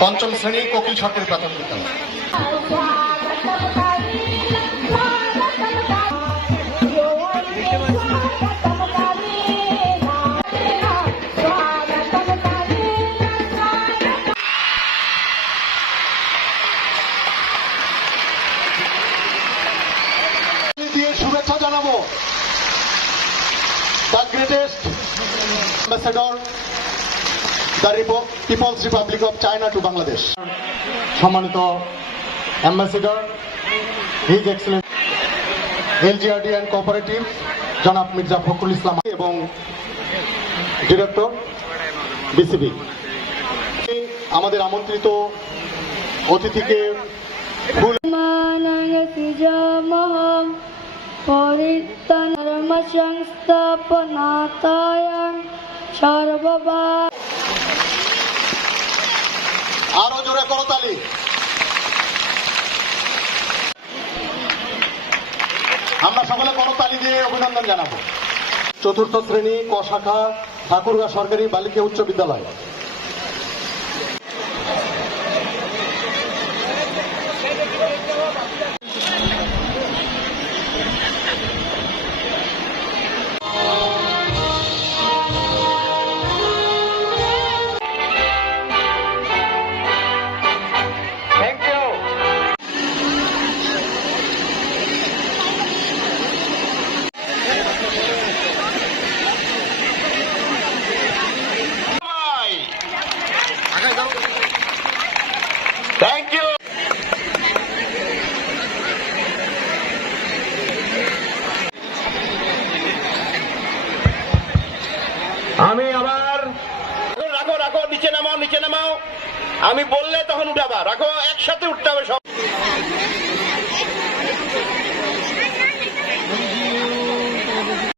পঞ্চম শ্রেণী কোকিল সরকারি প্রাথমিক বিদ্যালয়। শুভেচ্ছা জানাবো the greatest ambassador the people's republic of China to Bangladesh. সম্মানিত ambassador his excellency LGRD and cooperative জনাব মির্জা ফখরুল ইসলাম এবং ডিরেক্টর বিসিবি, আমাদের আমন্ত্রিত অতিথিকে ফুল আরো জোরে করতালি। আমরা সকলে করতালি দিয়ে অভিনন্দন জানাবো। চতুর্থ শ্রেণী ক শাখা ঠাকুরগাঁ সরকারি বালিকা উচ্চ বিদ্যালয়। Thank you. আমি আবার রাখো নিচে নামাও। আমি বললে তখন উঠাবা। রাখো, একসাথে উঠতে হবে সব।